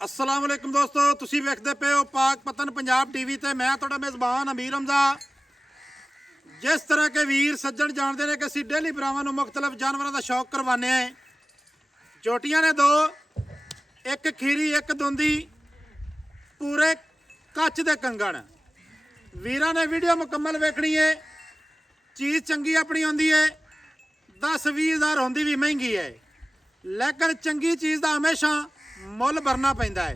अस्सलाम वालेकुम दोस्तों, तुसी वेखदे पे हो पाक पतन पंजाब टीवी ते मैं तुहाडा मेज़बान अमीर हमजा। जिस तरह के वीर सज्जन जानते हैं कि असीं डेली भरावां नूं मुख्तलिफ जानवरों का शौक करवाने हैं। चोटियां ने दो, एक खीरी एक दुंदी, पूरे कच दे कंगण। वीरां ने वीडियो मुकम्मल वेखनी है। चीज़ चंगी अपनी आउंदी है, 10-20 हज़ार होंदी भी महंगी है, लेकिन चंगी चीज़ का हमेशा मुल भरना पैंदा है।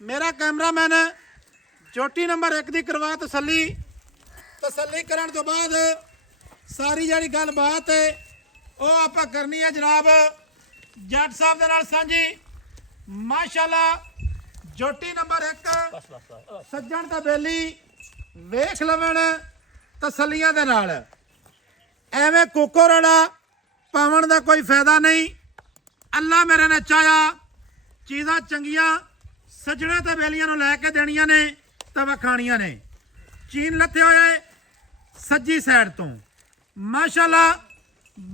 मेरा कैमरामैन चोटी नंबर 1 की करवा तसली करन तो बाद सारी जी गल बात है वो आप करनी है जनाब जट साहब दे नाल सांझी। माशाल्लाह चोटी नंबर 1 सज्जन ते बेली वेख लवन तसलियां दे नाल। एवें कुको रड़ा पावन का कोई फायदा नहीं। अल्लाह मेरे ने चाया चीज़ां चंगियां सज्जणा ते बेलियां नूं लैके देनियां ने ते वखाणियां ने। चीन लथे होए सज्जी साइड तो माशाल्लाह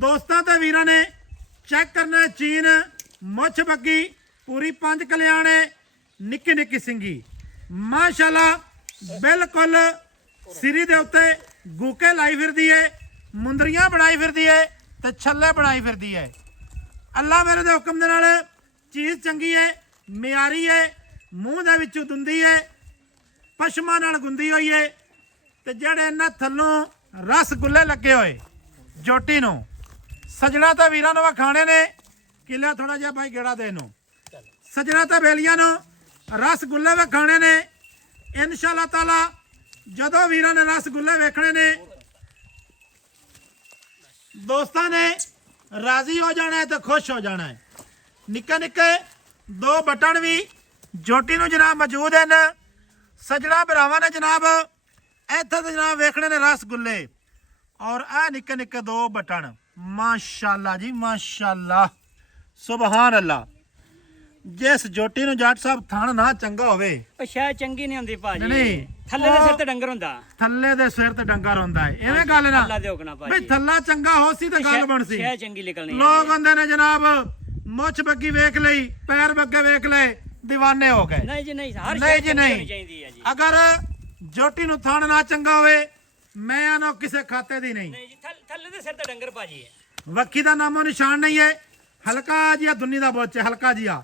दोस्तां ते वीरां ने चेक करना। चीन मुछ बग्गी पूरी 5 कल्याणे निक्की निक्की सिंगी माशाल्लाह बिल्कुल सिरी दे उत्ते गूके लाई फिरदी है, मुंदरियां बनाई फिरदी है ते छल्ले बनाई फिरदी है। अल्लाह मेरे दे हुक्म दे नाल चीज़ चंगी है, म्यारी है, मूँह दे विचों दुंदी है, पशमा नाल गुंदी हुई है ते जेड़े इन्हां थल्लों रसगुल्ले लगे हुए जोटी नूं सजना ते वीरां नूं खाने ने। किला थोड़ा जिहा भाई गेड़ा दे नूं सजना ते बेलियां नूं रसगुल्ले वे खाने ने। इंशाअल्लाह ताला जदों वीरां ने रसगुल्ले वेखने ने दोस्तां ने राजी हो जाना है तो खुश हो जाना है। निक्के निक्के 2 बटन भी जोटी नूं जनाब मौजूद हैं। सजना भरावां ने जनाब इत्थे ते जनाब वेखने ने रसगुल्ले और आ निक्के निक्के 2 बटन। माशाल्लाह जी माशाल्लाह सुबहान अल्लाह। जिस जोटी नूं जट साहब थण ना चंगा होवे शायद चंगी नहीं हुंदी भाजी। नहीं थल्ले दे सिर ते डंगर हुंदा, थल्ले दे सिर ते डंगर हुंदा है। इवें गल ना अल्लाह दे हुक्म भाई भाजी थल्ला चंगा हो सी ते गल बन सी। शायद चंगी निकलनी लोग आंदे ने जनाब मुछ बग्गी वेख लई, पैर बग्गे वेख ले, दीवाने हो गए। नहीं जी नहीं, हर नहीं शायद जी चंगी नहीं। होनी चाहिदी है जी। अगर जोटी नूं थण ना चंगा होवे मैं आनो किसे खाते दी नहीं। नहीं जी थल्ले दे सिर ते डंगर भाजी है। वक्की दा नामो निशान नहीं है। हल्का जिहा दुन्नी दा बोच है, हल्का जिहा,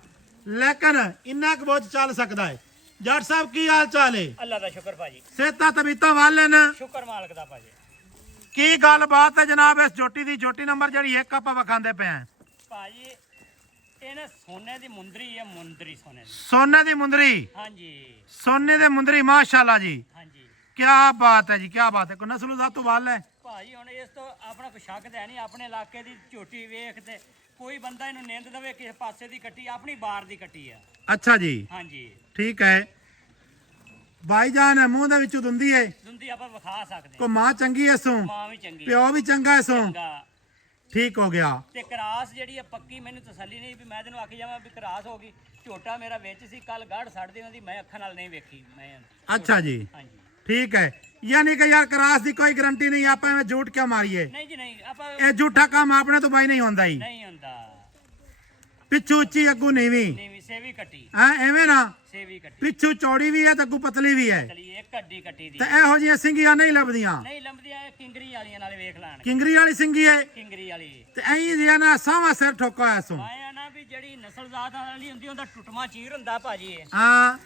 लेकिन इन्ना क बोच चल सकदा है। जट साहब की हाल चाल है? अल्लाह दा शुक्र भाजी, सेहतां तबीयतां वाले न? शुक्र मालक दा भाजी। की गल बात है जनाब इस जोटी दी? जोटी नंबर जड़ी 1 आपां वखांदे पे हैं भाजी ਇਹਨੇ सोने दी मुंदरी है, मुंदरी सोने दी। सोने दी मुंदरी? हाँ जी सोने दी मुंदरी माशाल्लाह जी। हाँ जी क्या बात है जी, क्या बात है। कोई नस्ल जात वाल है भाजी। हुण इस तो अपना कोई शक ते है नहीं। अपने इलाके दी झोटी वेख ते कोई बंदा इहनूं निंद दवे किस पासे दी कट्टी, अपनी बार दी कट्टी है। अच्छा जी हाँ जी ठीक है। भाईजान मुंह दे विचों दुंदी है, दुंदी आपां विखा सकदे। को मां चंगी है सो, मां भी चंगी प्यो भी चंगा है सो, चंगा ठीक हो गया। ते क्रास ਜਿਹੜੀ ਹੈ ਪੱਕੀ ਮੈਨੂੰ ਤਸੱਲੀ ਨਹੀਂ ਵੀ ਮੈਂ ਤੈਨੂੰ ਆਖੀ ਜਾਵਾਂ ਵੀ ਕਰਾਸ ਹੋ ਗਈ। ਝੋਟਾ ਮੇਰਾ ਵਿੱਚ ਸੀ, ਕੱਲ ਗਾੜ ਛੱਡਦੇ ਉਹਦੀ ਮੈਂ ਅੱਖਾਂ ਨਾਲ ਨਹੀਂ ਵੇਖੀ ਮੈਂ। अच्छा जी ਹਾਂਜੀ ठीक है। यानी कि यार क्रास की कोई गारंटी नहीं, आप में झूठ क्यों मारिए? ਨਹੀਂ ਜੀ नहीं ਆਪਾਂ ये झूठा काम आपने तो भाई नहीं होंदा ही। ਨਹੀਂ ਹੁੰਦਾ। पिछू उच्ची अगू नीवी ਨੀਵੀਂ ਸੇਵੀ ਕੱਟੀ, है एवें ना, ਸੇਵੀ ਕੱਟੀ पिछू चौड़ी भी है तो अगू पतली भी है ਚਲੀ ਇੱਕ ਹੱਡੀ ਕੱਟੀ ਦੀ। ते एहो जी सिंगियां नहीं लभदियां। ਨਹੀਂ ਲੰਬਦੀਆਂ ਇਹ ਕਿੰਗਰੀ ਵਾਲੀਆਂ ਨਾਲ ਵੇਖ ਲੈਣ। किंगरी वाली सिंगी है ਕਿੰਗਰੀ ਵਾਲੀ ते ऐं जी ना सावा सिर ठोका है सो। ਆਇਆ ਨਾ ਵੀ ਜਿਹੜੀ ਨਸਲਜ਼ਾਤ ਵਾਲੀ ਹੁੰਦੀ ਉਹਦਾ ਟੁੱਟਮਾ ਚੀਰ ਹੁੰਦਾ ਭਾਜੀ हाँ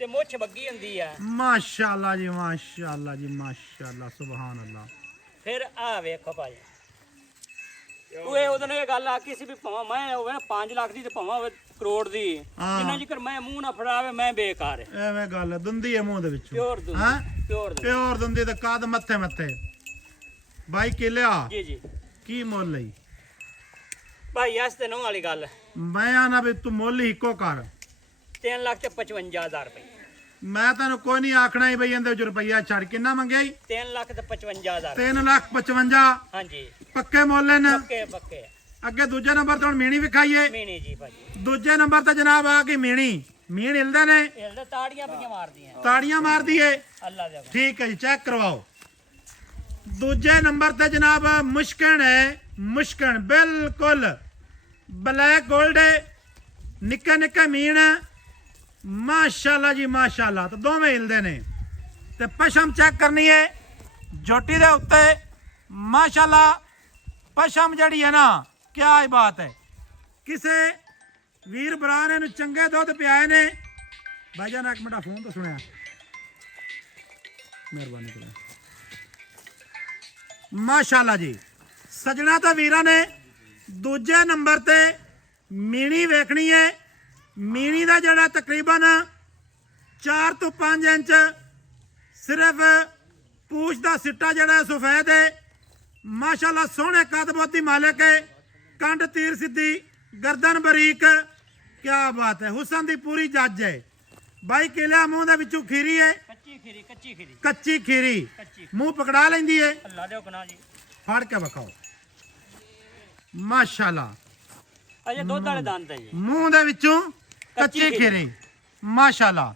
ਤੇ ਮੁੱਛ ਬੱਗੀ ਹੁੰਦੀ ਆ। माशाल्लाह जी माशाल्लाह जी माशाल्लाह सुभान अल्लाह। ਫਿਰ ਆ ਵੇਖੋ ਭਾਜੀ ਉਹ ਉਹਦੋਂ ਇਹ ਗੱਲ ਆਖੀ ਸੀ ਵੀ ਭਾਵੇਂ ਮੈਂ ਹੋਵੇ ਨਾ 5 ਲੱਖ ਦੀ ਤੇ ਭਾਵੇਂ ਹੋਵੇ ਕਰੋੜ ਦੀ, ਹਾਂ। ਜਿੰਨਾ ਜਿਕਰ ਮੈਂ ਮੂੰਹ ਨਾ ਫੜਾਵੇ ਮੈਂ ਬੇਕਾਰ ਹੈ। ਐਵੇਂ ਗੱਲ ਦੁੰਦੀ ਹੈ ਮੂੰਹ ਦੇ ਵਿੱਚੋਂ। ਪਿਓਰ ਦੁੱਧ, ਹਾਂ ਪਿਓਰ ਦੁੱਧ ਪਿਓਰ ਦੁੰਦੀ ਤੇ ਕਾਦ ਮੱਥੇ ਮੱਥੇ। ਬਾਈ ਕਿਲਿਆ ਜੀ ਜੀ ਕੀ ਮੁੱਲ ਲਈ? ਭਾਈ ਇਸ ਤੇ ਨੋ ਵਾਲੀ ਗੱਲ ਮੈਂ ਆਣਾ ਵੀ ਤੂੰ ਮੁੱਲ ਹੀ ਇੱਕੋ ਕਰ। 3 ਲੱਖ ਤੇ 55,000 ਰੁਪਏ। ਮੈਂ ਤੈਨੂੰ ਕੋਈ ਨਹੀਂ ਆਖਣਾ ਹੀ ਬਈ ਇਹਦੇ ਵਿੱਚ ਰੁਪਈਆ ਛੱਡ। ਕਿੰਨਾ ਮੰਗਿਆ ਈ? 3 ਲੱਖ ਤੇ 55,000। 3,55,000 ਹਾਂਜੀ ਪੱਕੇ ਮੁੱਲ ਨੇ। ਪੱਕੇ ਪੱਕੇ। ਅੱਗੇ ਦੂਜੇ ਨੰਬਰ ਤੇ ਹੁਣ ਮੀਣੀ ਵਿਖਾਈਏ। ਮੀਣੀ ਜੀ ਭਾਜੀ, ਦੂਜੇ ਨੰਬਰ ਤੇ ਜਨਾਬ ਆ ਗਈ ਮੀਣੀ। ਮੀਣ ਹਿਲਦੇ ਨੇ, ਇਹ ਤਾੜੀਆਂ ਪਈਆਂ ਮਾਰਦੀਆਂ ਤਾੜੀਆਂ ਮਾਰਦੀ ਏ। ਅੱਲਾ ਦੇ ਹੁਕਮ। ठीक है जी चेक करवाओ। दूजे नंबर ते जनाब मुश्किन है, मुश्किन बिल्कुल ब्लैक गोल्ड है, निक्के निक्के मीन है, ਮਾਸ਼ਾਅੱਲਾ ਜੀ ਮਾਸ਼ਾਅੱਲਾ। ਤੇ ਦੋਵੇਂ ਹਿਲਦੇ ਨੇ ਤੇ ਪਸ਼ਮ ਚੈੱਕ ਕਰਨੀ ਹੈ ਜੋਟੀ ਦੇ ਉੱਤੇ ਮਾਸ਼ਾਅੱਲਾ। ਪਸ਼ਮ ਜਿਹੜੀ ਹੈ ਨਾ ਕਿਆ ਹੀ ਬਾਤ ਹੈ। ਕਿਸੇ ਵੀਰ ਭਰਾ ਨੇ ਨੂੰ ਚੰਗੇ ਦੁੱਧ ਪਿਆਏ ਨੇ। ਭਾਈਜਾਨ ਇੱਕ ਮਿੰਟ ਫੋਨ ਤੋਂ ਸੁਣਿਆ, ਮਿਹਰਬਾਨੀ ਕਰੋ। ਮਾਸ਼ਾਅੱਲਾ ਜੀ ਸਜਣਾ ਤਾਂ ਵੀਰਾਂ ਨੇ ਦੂਜੇ ਨੰਬਰ ਤੇ ਮੀਣੀ ਵੇਖਣੀ ਹੈ। ਮੀਣੀ ਦਾ ਜਿਹੜਾ ਤਕਰੀਬਨ 4 ਤੋਂ 5 ਇੰਚ ਸਿਰਫ ਪੂਛ ਦਾ ਸਿੱਟਾ ਜਿਹੜਾ ਸਫੈਦ ਹੈ। ਮਾਸ਼ਾਅੱਲਾ ਸੋਹਣੇ ਕਦਬੋਤ ਦੀ ਮਾਲਕ ਹੈ। ਕੰਡ ਤੀਰ ਸਿੱਧੀ, ਗਰਦਨ ਬਰੀਕ, ਕਿਆ ਬਾਤ ਹੈ। ਹੁਸਨ ਦੀ ਪੂਰੀ ਜੱਜ ਹੈ। ਬਾਈ ਕਿਲਿਆ ਮੂੰਹ ਦੇ ਵਿੱਚੋਂ ਖੀਰੀ ਹੈ, ਕੱਚੀ ਖੀਰੀ ਕੱਚੀ ਖੀਰੀ ਕੱਚੀ ਖੀਰੀ, ਕੱਚੀ ਮੂੰਹ ਪਕੜਾ ਲੈਂਦੀ ਹੈ। ਅੱਲਾ ਦੇ ਹੁਕਮ ਜੀ ਫੜ ਕੇ ਵਿਖਾਓ ਮਾਸ਼ਾਅੱਲਾ। ਅਜੇ ਦੁੱਧ ਵਾਲੇ ਦੰਦ ਹੈ ਜੀ। ਮੂੰਹ ਦੇ ਵਿੱਚੋਂ ਕੱਚੀ ਖੀਰੀ ਮਾਸ਼ਾਅੱਲਾ।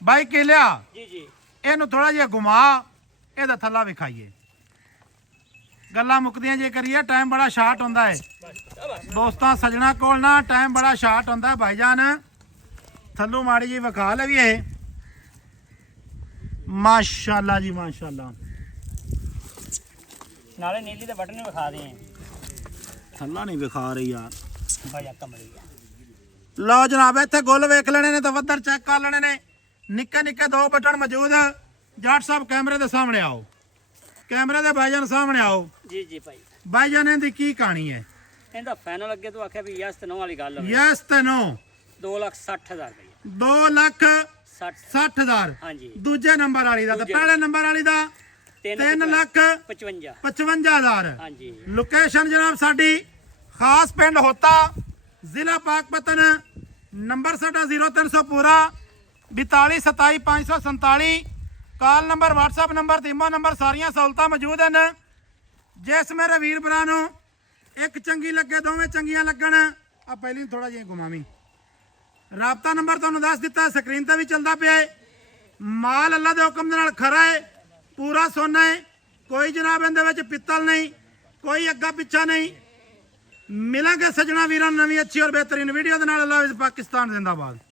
ਬਾਈ ਕਿਲਿਆ ਜੀ ਜੀ ਇਹਨੂੰ ਥੋੜਾ ਜਿਹਾ ਘੁਮਾ, ਇਹਦਾ ਥੱਲਾ ਵਿਖਾਈਏ। ਗੱਲਾਂ ਮੁੱਕਦੀਆਂ ਜੇ ਕਰੀਏ, ਟਾਈਮ ਬੜਾ ਸ਼ਾਰਟ ਹੁੰਦਾ ਹੈ ਦੋਸਤਾਂ ਸਜਣਾ ਕੋਲ ਨਾ, ਟਾਈਮ ਬੜਾ ਸ਼ਾਰਟ ਹੁੰਦਾ ਹੈ। ਭਾਈਜਾਨ ਥੱਲੋਂ ਮਾੜੀ ਜੀ ਵਿਖਾ ਲਵੀਏ। ਮਾਸ਼ਾਅੱਲਾ ਜੀ ਮਾਸ਼ਾਅੱਲਾ। ਨਾਲੇ ਨੀਲੀ ਦੇ ਬਟਨ ਵਿਖਾ ਦੇ ਥੱਲਾ ਨਹੀਂ ਵਿਖਾ ਰਹੀ ਯਾਰ। ਭਾਈ ਕਮਲੀ ਆ। ਲਓ ਜਨਾਬ ਇੱਥੇ ਗੁੱਲ ਵੇਖ ਲੈਣੇ ਨੇ ਤਾਂ ਵੱਧਰ ਚੈੱਕ ਕਰ ਲੈਣੇ ਨੇ। ਨਿੱਕੇ ਨਿੱਕੇ 2 ਬਟਨ ਮੌਜੂਦ। ਜੱਟ ਸਾਹਿਬ ਕੈਮਰੇ ਦੇ ਸਾਹਮਣੇ ਆਓ, ਕੈਮਰੇ ਦੇ ਭਾਈਜਾਨ ਸਾਹਮਣੇ ਆਓ। ਜੀ ਜੀ ਭਾਈ ਭਾਈਜਾਨ ਇਹਦੀ ਕੀ ਕਹਾਣੀ ਹੈ? ਇਹਦਾ ਫਾਈਨਲ ਅੱਗੇ ਤੋਂ ਆਖਿਆ ਵੀ ਯਸ ਤੇ ਨੋ ਵਾਲੀ ਗੱਲ ਹੋਵੇ। ਯਸ ਤੇ ਨੋ 2,60,000 ਰੁਪਏ 2,60,000। 60 ਹਾਂਜੀ। ਦੂਜੇ ਨੰਬਰ ਵਾਲੀ ਦਾ ਤੇ ਪਹਿਲੇ ਨੰਬਰ ਵਾਲੀ ਦਾ 3,55,000 3,55,000। ਹਾਂਜੀ। ਲੋਕੇਸ਼ਨ ਜਨਾਬ ਸਾਡੀ ਖਾਸ ਪਿੰਡ ਹੋਤਾ, ਜ਼ਿਲ੍ਹਾ ਪਾਕਪਤਨ। ਨੰਬਰ ਸਾਡਾ 0300 ਪੂਰਾ 42 27 547। Call number, WhatsApp number, ਧੀਮੋ number, ਸਾਰੀਆਂ ਸਹੂਲਤਾਂ ਮੌਜੂਦ ਹਨ। ਜਿਸ ਮੇਰੇ ਵੀਰ ਭਰਾ ਨੂੰ ਇੱਕ ਚੰਗੀ ਲੱਗੇ, ਦੋਵੇਂ ਚੰਗੀਆਂ ਲੱਗਣ। ਆ ਪਹਿਲੀ ਥੋੜਾ ਜਿਹਾ ਘੁਮਾਵੀਂ। ਰਾਬਤਾ ਨੰਬਰ ਤੁਹਾਨੂੰ ਦੱਸ ਦਿੱਤਾ, ਸਕਰੀਨ ਤੇ ਵੀ ਚੱਲਦਾ ਪਿਆ ਹੈ। ਮਾਲ ਅੱਲਾ ਦੇ ਹੁਕਮ ਦੇ ਨਾਲ ਖਰਾ ਹੈ, ਪੂਰਾ ਸੋਨਾ ਹੈ। ਕੋਈ ਜਨਾਬ ਇਹਦੇ ਵਿੱਚ ਪਿੱਤਲ ਨਹੀਂ, ਕੋਈ ਅੱਗਾ ਪਿੱਛਾ ਨਹੀਂ। ਮਿਲਾਂਗੇ ਸਜਣਾ ਵੀਰਾਂ ਨੂੰ ਨਵੀਂ ਅੱਛੀ ਔਰ ਬਿਹਤਰੀਨ ਵੀਡੀਓ ਦੇ ਨਾਲ। ਅੱਲਾ ਹਾਫਿਜ਼, ਪਾਕਿਸਤਾਨ ਜ਼ਿੰਦਾਬਾਦ।